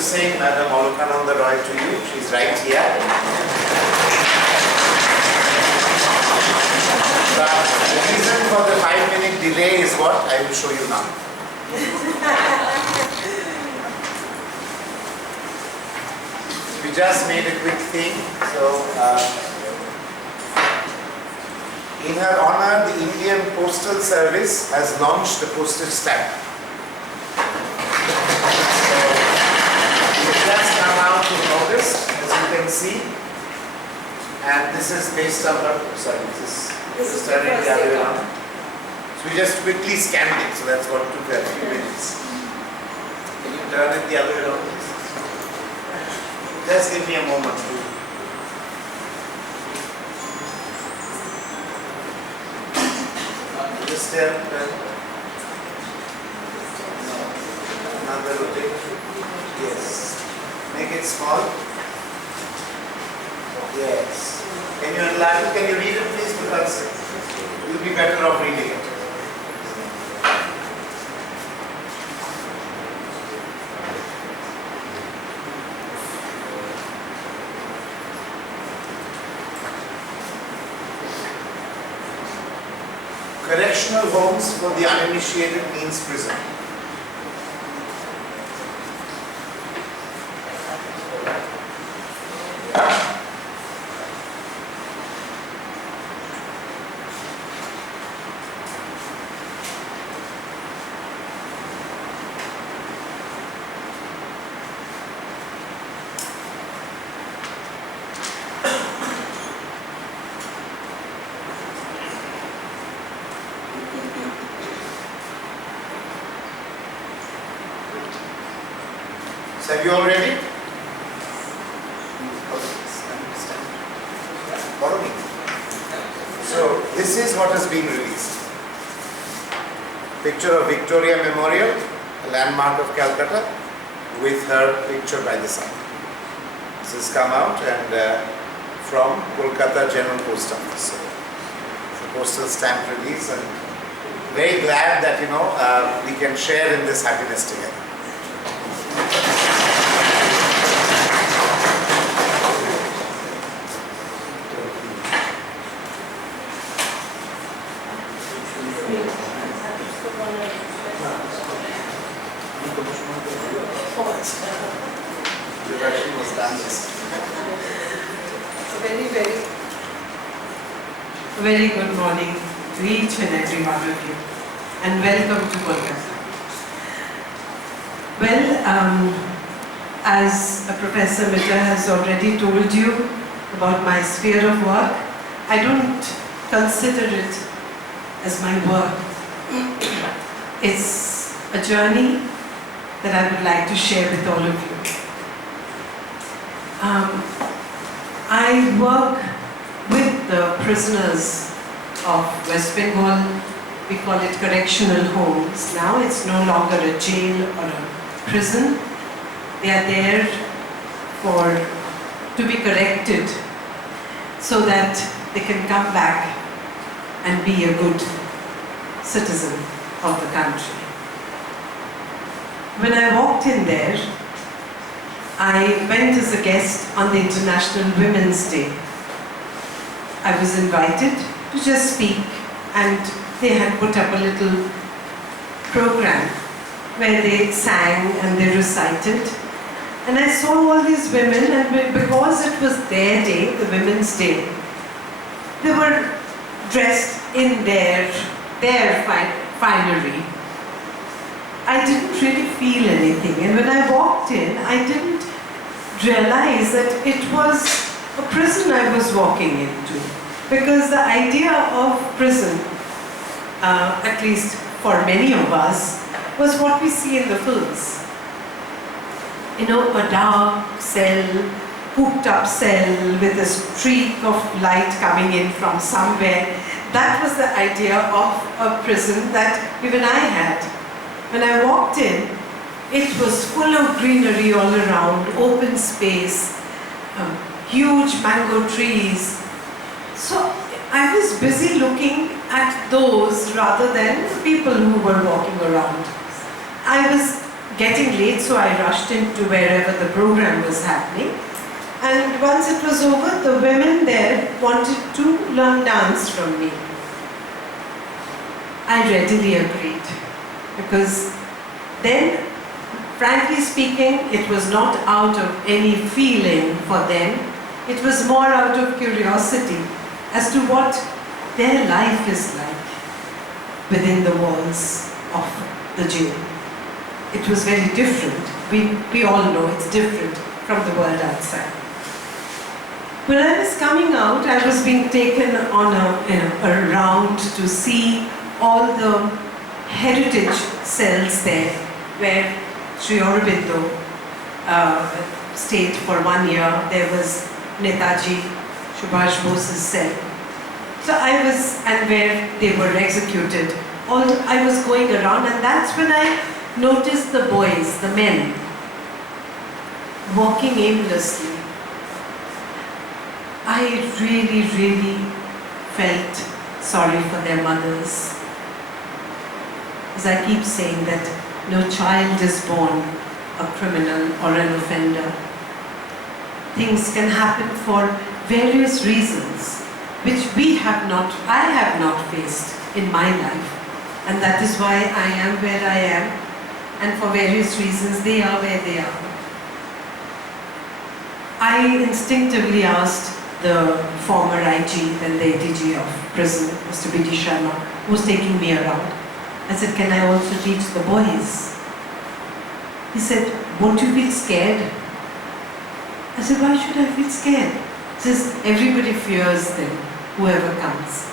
introducing Madam Olokananda Roy to you. She's right here. The reason for the 5-minute delay is what I will show you now. We just made a quick thing. So, in her honor, the Indian Postal Service has launched the postage stamp. Just come out in August, as you can see, and this is based on the, this is turning the other way around. So we just quickly scanned it, so that's what took a few minutes. Can you turn it the other way around, please? Just give me a moment to. Just another rotation. Yes. Make it small. Yes. Can you enlarge it? Can you read it, please? Because you'll be better off reading it. Correctional homes for the uninitiated means prison. Have you all ready? Follow me. So this is what has been released. Picture of Victoria Memorial, a landmark of Calcutta, with her picture by the side. This has come out and from Kolkata General Post Office. So it's a postal stamp release, and very glad that we can share in this happiness together. Very good morning to each and every one of you, and welcome to Kolkata. Well, as Professor Mitra has already told you about my sphere of work, I don't consider it as my work. It's a journey that I would like to share with all of you. I work with the prisoners of West Bengal. We call it correctional homes. Now it's no longer a jail or a prison. They are there to be corrected so that they can come back and be a good citizen of the country. When I walked in there, I went as a guest on the International Women's Day. I was invited to just speak, and they had put up a little program where they sang and they recited. And I saw all these women, and because it was their day, the Women's Day, they were dressed in their finery. I didn't really feel anything, and when I walked in, I didn't realize that it was a prison I was walking into. Because the idea of prison, at least for many of us, was what we see in the films. A dark cell, cooped up cell with a streak of light coming in from somewhere. That was the idea of a prison that even I had. When I walked in, it was full of greenery all around, open space, huge mango trees. So I was busy looking at those rather than the people who were walking around. I was getting late, so I rushed into wherever the program was happening. And once it was over, the women there wanted to learn dance from me. I readily agreed, because then, frankly speaking, it was not out of any feeling for them. It was more out of curiosity as to what their life is like within the walls of the jail. It was very different. We all know it's different from the world outside. When I was coming out, I was being taken on a round to see all the heritage cells there, where Sri Aurobindo stayed for 1 year. There was Netaji Subhash Bose's cell. So I was, and where they were executed. I was going around, and that's when I noticed the boys, the men, walking aimlessly. I really, really felt sorry for their mothers. As I keep saying that no child is born a criminal or an offender. Things can happen for various reasons, which I have not faced in my life. And that is why I am where I am. And for various reasons, they are where they are. I instinctively asked the former IG, then the ADG of prison, Mr. B.D. Sharma, who was taking me around. I said, can I also teach the boys? He said, won't you feel scared? I said, why should I feel scared? He says, everybody fears them, whoever comes.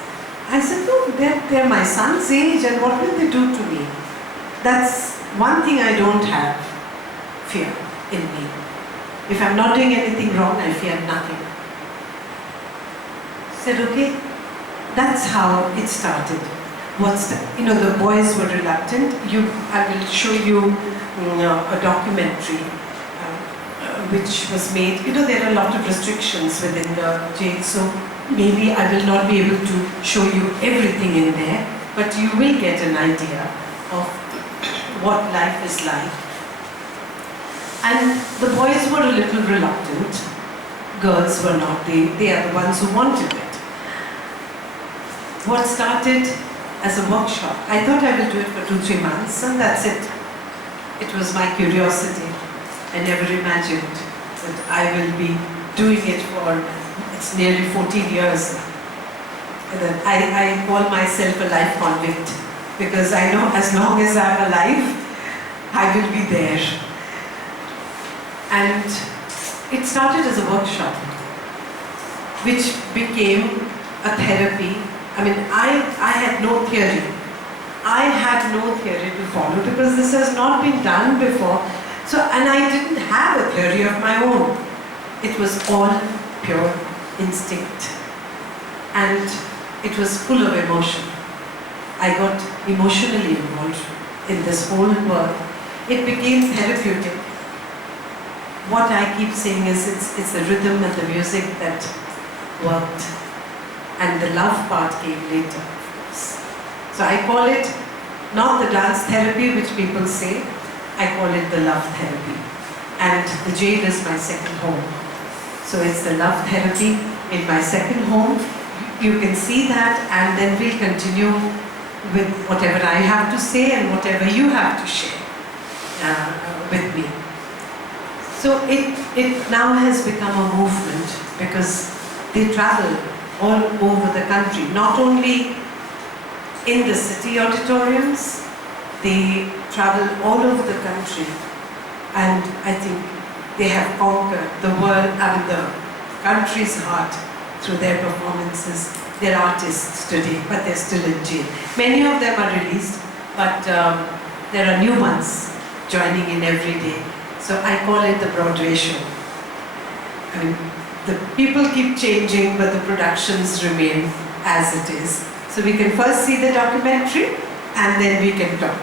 I said, no, they're my son's age, and what will they do to me? That's one thing I don't have, fear in me. If I'm not doing anything wrong, I fear nothing. He said, okay, that's how it started. The boys were reluctant. I will show you a documentary which was made. There are a lot of restrictions within the jail, so maybe I will not be able to show you everything in there, but you will get an idea of what life is like. And the boys were a little reluctant. Girls were not. They are the ones who wanted it. What started as a workshop, I thought I will do it for 2-3 months, and that's it. It was my curiosity. I never imagined that I will be doing it for, it's nearly 14 years now. And then I call myself a life convict, because I know as long as I'm alive, I will be there. And it started as a workshop, which became a therapy. I mean, I had no theory. I had no theory to follow, because this has not been done before. So, and I didn't have a theory of my own. It was all pure instinct. And it was full of emotion. I got emotionally involved in this whole work. It became therapeutic. What I keep saying is it's the rhythm and the music that worked. And the love part came later. So I call it not the dance therapy which people say, I call it the love therapy. And the jail is my second home. So it's the love therapy in my second home. You can see that, and then we'll continue with whatever I have to say and whatever you have to share with me. So it now has become a movement, because they travel all over the country, not only in the city auditoriums, they travel all over the country, and I think they have conquered the world and the country's heart through their performances. They're artists today, but they're still in jail. Many of them are released, but there are new ones joining in every day. So I call it the Broadway show. I mean, the people keep changing, but the productions remain as it is. So we can first see the documentary, and then we can talk.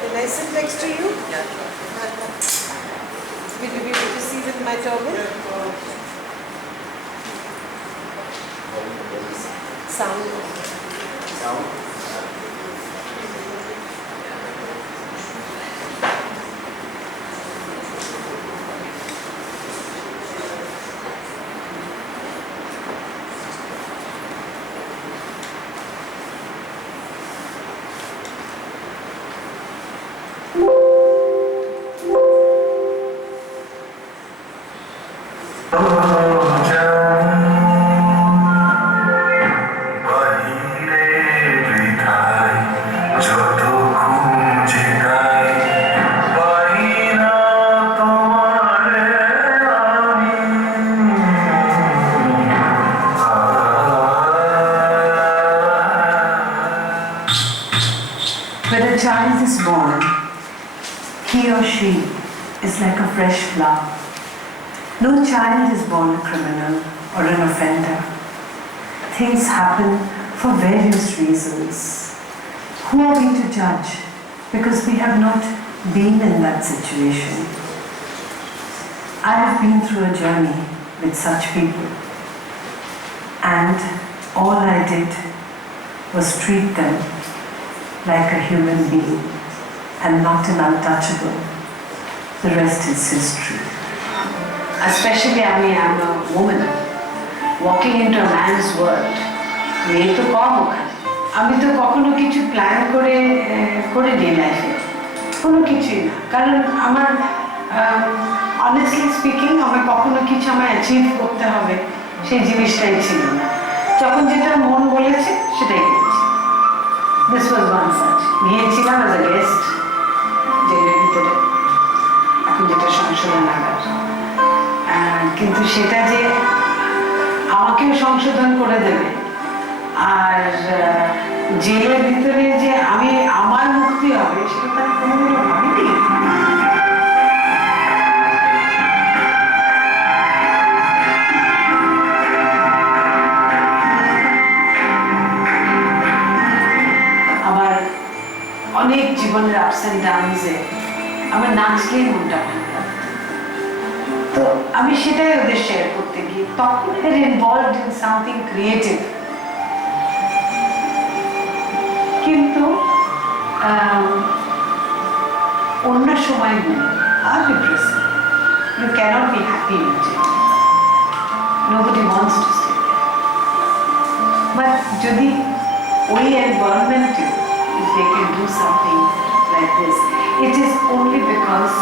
Can I sit next to you? Yeah. Will you be able to see with my turban? Sound. Sound. When a child is born, he or she is like a fresh flower. No child is born a criminal or an offender. Things happen for various reasons. Who are we to judge? Because we have not been in that situation. I have been through a journey with such people, and all I did was treat them like a human being and not an untouchable. The rest is history. Especially I am a woman walking into a man's world. মেয়ে তো কম ওখানে। আমি তো কখনো কিছু plan করে দিই লাইফে, কোনো কিছুই না। কারণ আমার অনেস্টলি স্পিকিং আমার কখনো কিছু আমার অ্যাচিভ করতে হবে সেই জিনিসটাই ছিল না। যখন যেটা মন বলেছে সেটাই করেছি। This was one such. গিয়েছিলাম অ্যাজ এ গেস্ট জেলের ভিতরে, এখন যেটা সংশোধনাগার। কিন্তু সেটা যে আমাকেও সংশোধন করে দেবে আর জেলের ভিতরে যে আমি আমার মুক্তি হবে সেটা তো আমি কোনোদিনও ভাবিনি। আমার অনেক জীবনের আপস অ্যান্ড ডাউনসে আমার নাচলেই মনটা ভালো। তো আমি সেটাই ওদের শেয়ার করতে গিয়ে তখন এর ইনভলভড ইন সামথিং ক্রিয়েটিভ। কিন্তু অন্য সময়গুলো আর depressing. You cannot be happy in jail. Nobody wants to stay there. But যদি ওই environment-এ if they can do something like this, it is only because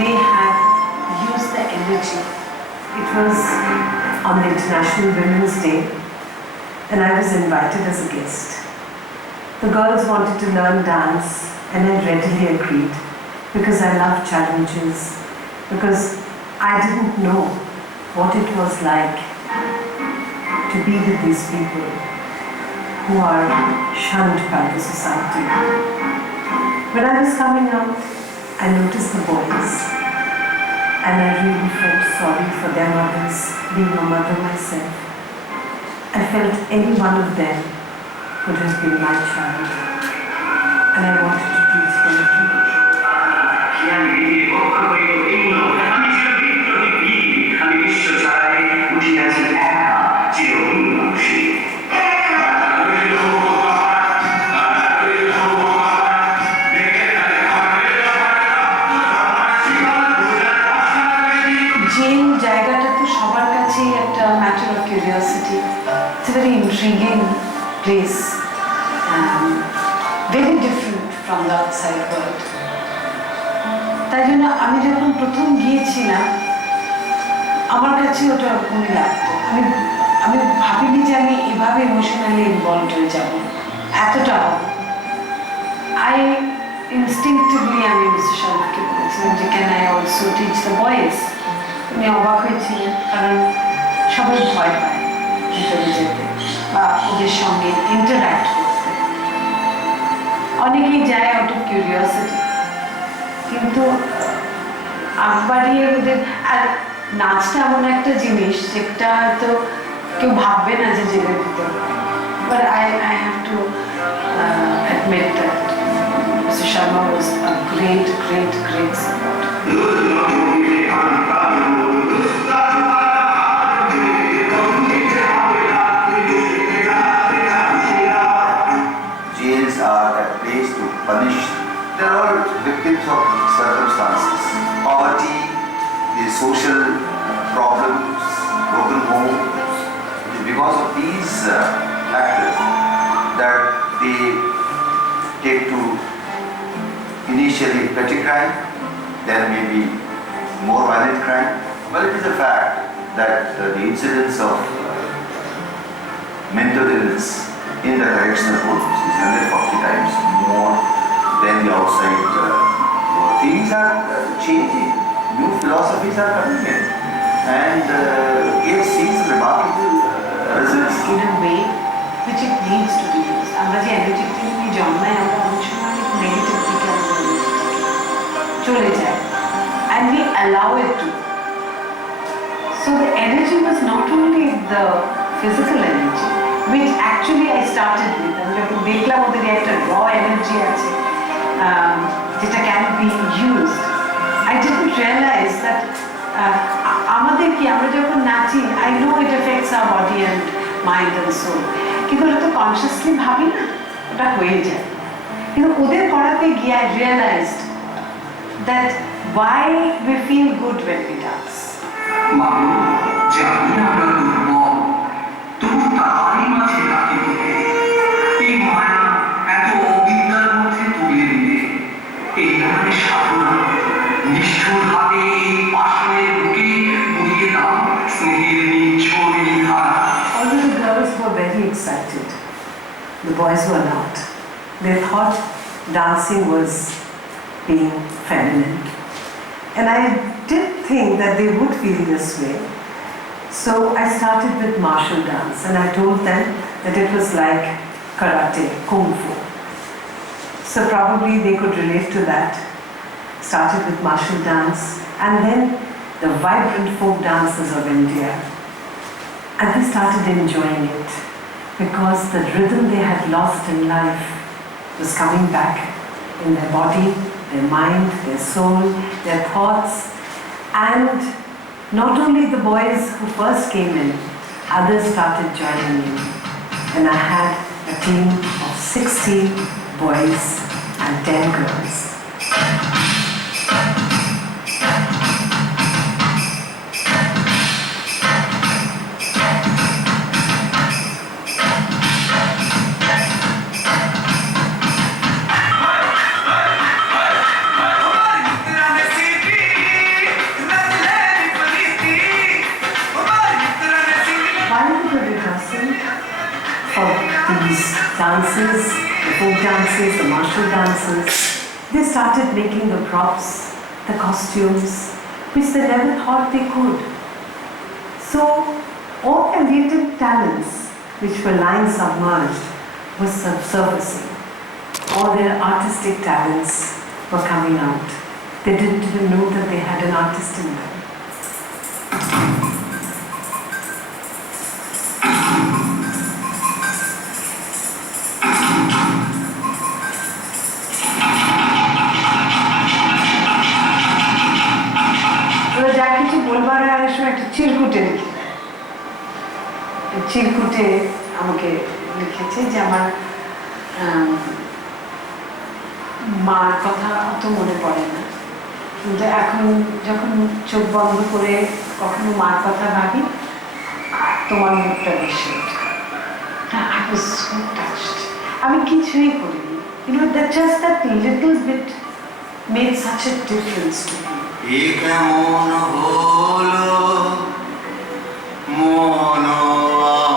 they have use the energy. It was on the International Women's Day, and I was invited as a guest. The girls wanted to learn dance, and I readily agreed because I love challenges, because I didn't know what it was like to be with these people who are shunned by the society. When I was coming out, I noticed the boys. And I really felt sorry for their mothers, being a mother myself. I felt any one of them could have been my child, and I wanted to teach them too. Jail জায়গাটা তো সবার কাছেই একটা matter of curiosity. It's a very intriguing place, very different from the outside world. তাই জন্য আমি যখন প্রথম গিয়েছিলাম আমার কাছে ওটা ওরকমই লাগতো। আমি ভাবিনি যে আমি এভাবে ইমোশনালি ইনভলভ হয়ে যাব, এতটা হবে। ইনস্টিংক্টিভলি আমি মিস্টার শর্মাকে বলেছিলাম যে can I also teach the boys. উনি অবাক হয়েছিলেন, কারণ সবাই ভয় পায় ভিতরে যেতে বা ওদের সঙ্গে ইন্টারঅ্যাক্ট করতে। অনেকেই যায় আউট অফ কিউরিওসিটি, কিন্তু আগ বাড়িয়ে ওদের। আর নাচটা এমন একটা জিনিস যেটা হয়তো কেউ ভাববে না যে জেলের ভিতরে। But I have to admit that Mr. Sharma was a great support. punished. They're all victims of circumstances. Poverty, the social problems, broken homes. It is because of these factors that they take to initially petty crime, then maybe more violent crime. Well, it is a fact that the incidence of mental illness in the correctional homes is 140 times more than the outside world. Things are changing, new philosophies are coming in, and we have seen some remarkable results. In a way which it needs to be used. আমরা যে energetic নিয়ে জন্মাই আমরা অনেক সময় অনেক negative দিকে আমরা চলে যায় and we allow it to. So the energy was not only the physical energy, which actually I started with. আমি যখন দেখলাম ওদের একটা raw energy আছে যেটা can be used. I didn't realize that আমাদের কি আমরা যখন নাচি I know it affects our body and mind and soul. কিন্তু ওটা তো কনসিয়াসলি ভাবি না, ওটা হয়ে যায়। কিন্তু ওদের করাতে গিয়ে I realized that why we feel good when we dance. মানুষ জানি আমরা দুর্বল, তবু তারই মাঝে রাখি তোকে। এই মায়া এত অবিদ্যার মধ্যে তুলে নিতে, এই আমাদের সাধনা নিষ্ঠুর হাতে এই পাষাণের বুকে বুঝিয়ে দাও স্নেহের নিঝুম ধারা। Although the girls were very excited, the boys were not. They thought dancing was being feminine. And I did think that they would feel this way. So I started with martial dance and I told them that it was like karate, kung fu. So probably they could relate to that. Started with martial dance and then the vibrant folk dances of India. And they started enjoying it because the rhythm they had lost in life was coming back in their body, their mind, their soul, their thoughts. And not only the boys who first came in, others started joining in. And I had a team of 60 boys and 10 girls. These dances, the folk dances, the martial dances, they started making the props, the costumes, which they never thought they could. So all their latent talents, which were lying submerged, was surfacing. All their artistic talents were coming out. They didn't even know that they had an artist in them. চিরকুটে চিরকুটে আমাকে লিখেছে যে আমার মার কথা অত মনে পড়ে না, কিন্তু এখন যখন চোখ বন্ধ করে কখনো মার কথা ভাবি তোমার মুখটা বেশি I was so touched. আমি কিছুই করিনি, just that little bit made such a difference to me. কেমন হলো মন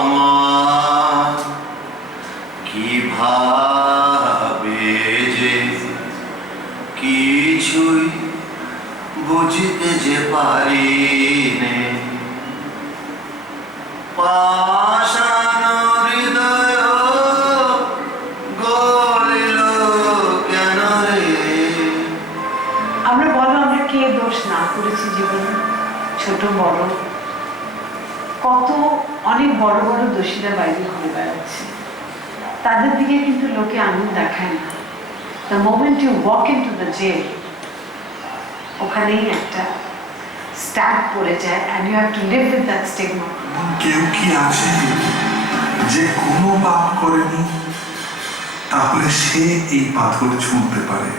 আমার, কিভাবে যে কিছুই বুঝতে যে পারি নে, পাষাণ হৃদয় গলিল কেন রে। আমরা বলো আমরা কে দোষ না করেছি জীবনে, ছোট বড়, কত অনেক বড় বড় দোষীরা বাইরে ঘুরে বেড়াচ্ছে, তাদের দিকে কিন্তু লোকে আঙুল দেখায় না। The moment you walk into the jail, ওখানেই একটা স্ট্যাম্প পড়ে যায় and you have to live with that stigma. কেউ কি আছে যে কোনো পাপ করেনি তাহলে সে এই পাথর ছুঁতে পারে।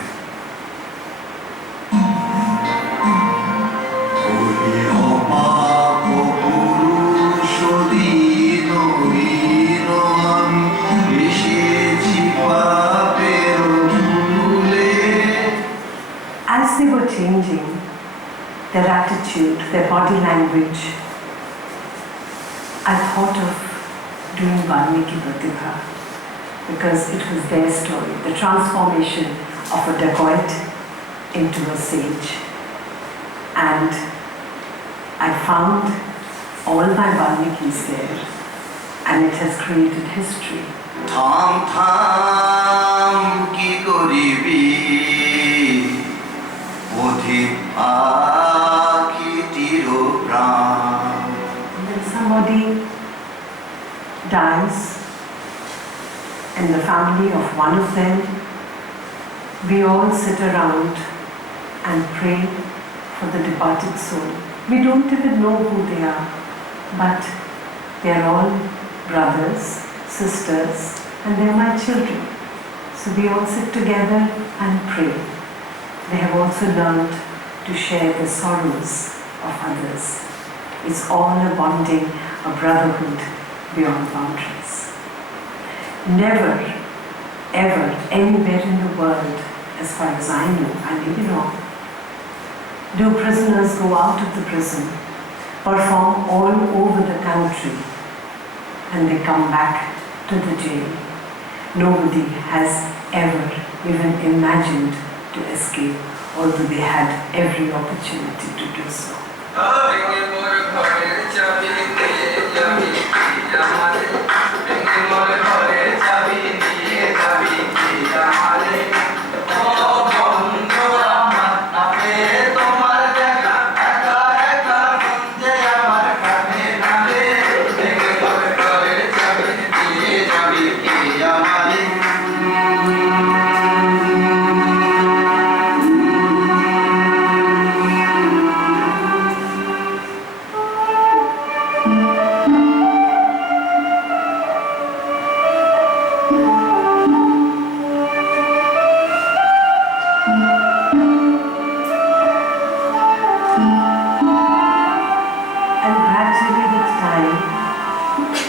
As they were changing their attitude, their body language, I thought of doing Valmiki Pratibha because it was their story, the transformation of a dacoit into a sage. And I found all my Valmikis there, and it has created history. থাম থাম কি করিবি অধিক পাখিটির প্রাণ। When somebody dies in the family of one of them, we all sit around and pray for the departed soul. We don't even know who they are, but they are all brothers, sisters, and they are my children. So we all sit together and pray. They have also learned to share the sorrows of others. It's all a bonding, a brotherhood beyond boundaries. Never, ever, anywhere in the world, as far as I know, I may be wrong, do prisoners go out of the prison, perform all over the country, and they come back to the jail. Nobody has ever even imagined to escape, although they had every opportunity to do so.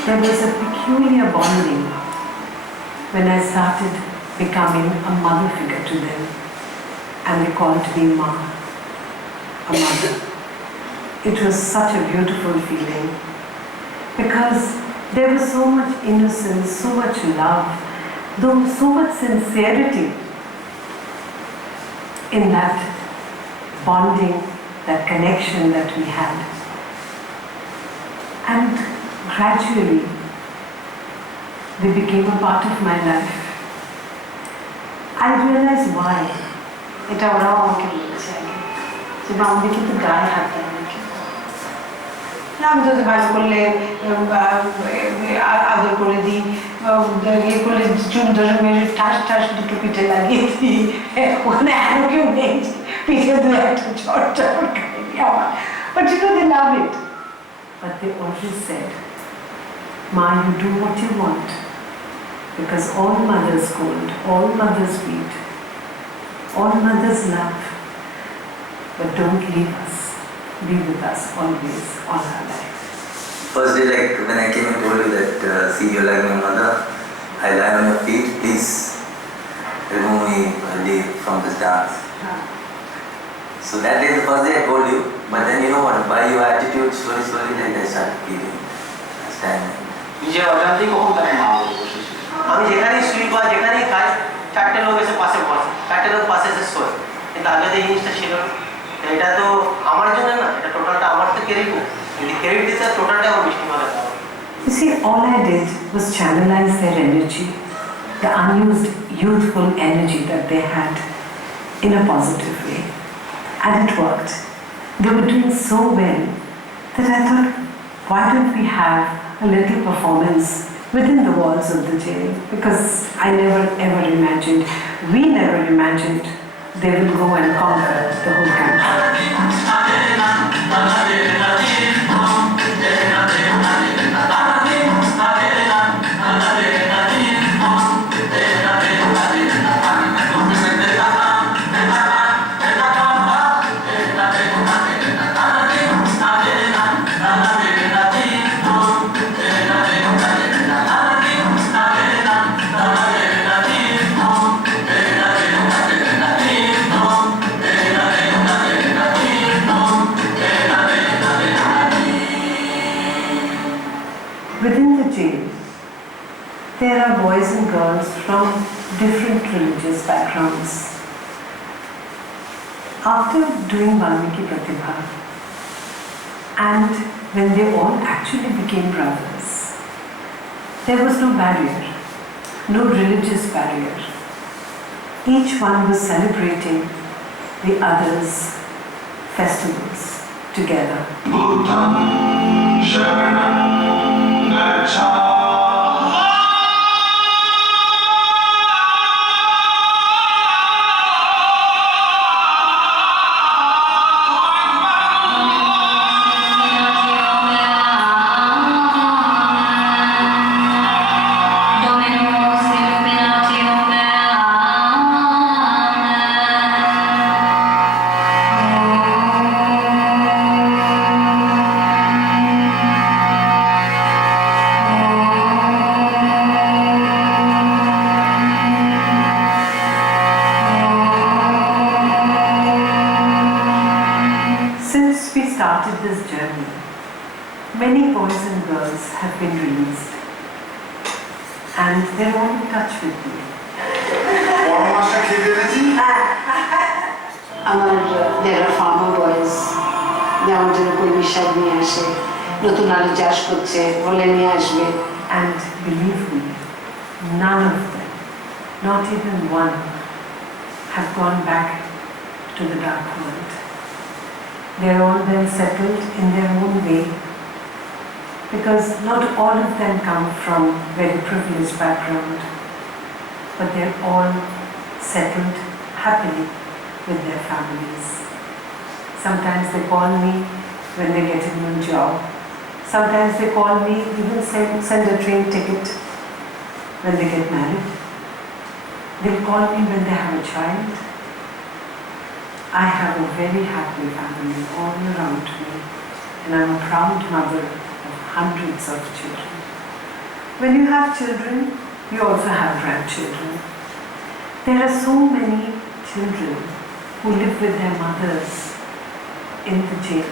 There was a peculiar bonding when I started becoming a mother figure to them, and they called me Ma, a mother. It was such a beautiful feeling because there was so much innocence, so much love, so much sincerity in that bonding, that connection that we had. And gradually, they became a part of my life. I realized why. এটা ওরাও আমাকে বলেছে আগে যে বামদি কিন্তু গায়ে হাত দেয় নাকি, আমি তো ভালো করলে আদর করে দিই, ইয়ে করলে চুল ধরে মেরে ঠাস ঠাস দুটো পিঠে লাগিয়ে দিই, ওখানে আরো কেউ নেই পিঠে দু একটা ঝড় ঝড় খাই আমার, but you know they love it. But they always said, Ma, you do what you want, because all mothers scold, all mothers beat, all mothers love, but don't leave us. Be with us always, all our life. First day, like when I came and told you that, see, you're like my mother, I lie on your feet, please remove me early from this dance. So that day, the first day I told you, but then you know what, by your attitude, slowly, like I started feeling. নিজে অজান্তেই কখন তাকে মা বলে বসেছি। আমি যেখানেই শুই বা যেখানেই খাই, চারটে লোক এসে পাশে বসে, চারটে লোক পাশে এসে শোয়, কিন্তু আগে যে জিনিসটা ছিল এটা তো আমার জন্য না, এটা টোটালটা আমার তো ক্রেডিট না, কিন্তু ক্রেডিট দিতে টোটালটা আমার মিষ্টি মাথা দেওয়া। You see, all I did was channelize their energy, the unused youthful energy that they had, in a positive way. And it worked. They were doing so well that I thought, why don't we have a little performance within the walls of the jail? Because I never ever imagined, we never imagined they will go and conquer the whole country. boys and girls from different religious backgrounds. After doing Valmiki Pratibha, and when they all actually became brothers, there was no barrier, no religious barrier. Each one was celebrating the other's festivals together. Buddham Sharanam Gacchami. Since we started this journey, many boys and girls have been released, and they're all in touch with me. There are farmer boys, যেমন যেন কলমি শাক নিয়ে আসে, নতুন আলু চাষ করছে, বলে নিয়ে আসবে। And believe me, none of them, not even one, have gone back to the dark world. They're all well settled in their own way, because not all of them come from very privileged background, but they're all settled happily with their families. Sometimes they call me when they get a new job. Sometimes they call me, even send a train ticket when they get married. They'll call me when they have a child. I have a very happy family all around me, and I'm a proud mother of hundreds of children. When you have children, you also have grandchildren. There are so many children who live with their mothers in the jail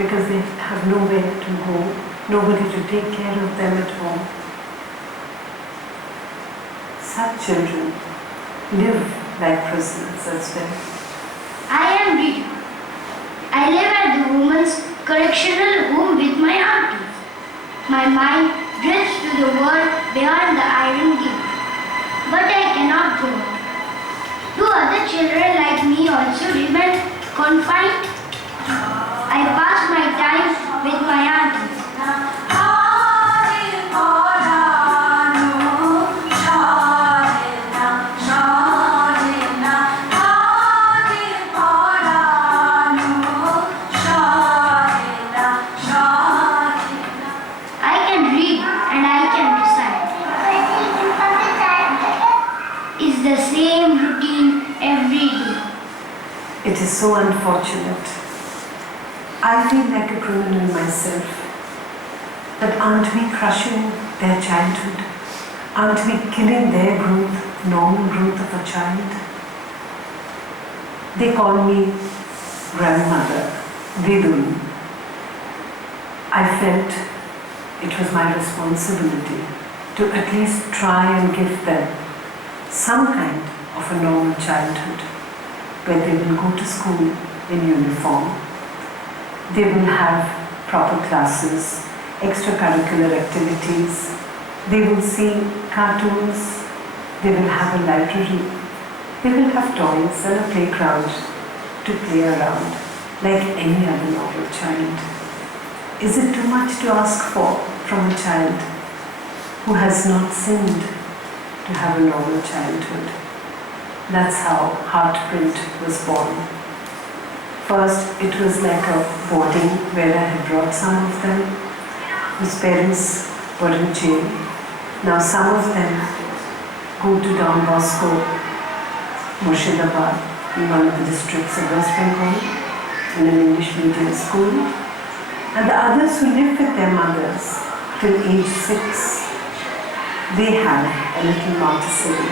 because they have nowhere to go, nobody to take care of them at home. Such children live like prisoners as well. I am Rita. I live at the Women's Correctional Home with my aunties. My mind drifts to the world beyond the iron gate, but I cannot go on. Do other children like me also remain confined? I pass my time with my aunties. I can read and I can recite. It's the same routine every day. It is so unfortunate. I feel like a criminal myself. But aren't we crushing their childhood? Aren't we killing their growth, normal growth of a child? They call me grandmother, Vidun. I felt it was my responsibility to at least try and give them some kind of a normal childhood, where they will go to school in uniform. They will have proper classes, extracurricular activities. They will see cartoons. They will have a library. They will have toys and a playground to play around like any other normal child. Is it too much to ask for from a child who has not sinned to have a normal childhood? That's how Heartprint was born. First, it was like a boarding where I had brought some of them whose parents were in jail. Now some of them go to Don Bosco, Murshidabad, in one of the districts of West Bengal, in an English medium school. And the others who live with their mothers till age 6, they have a little Montessori.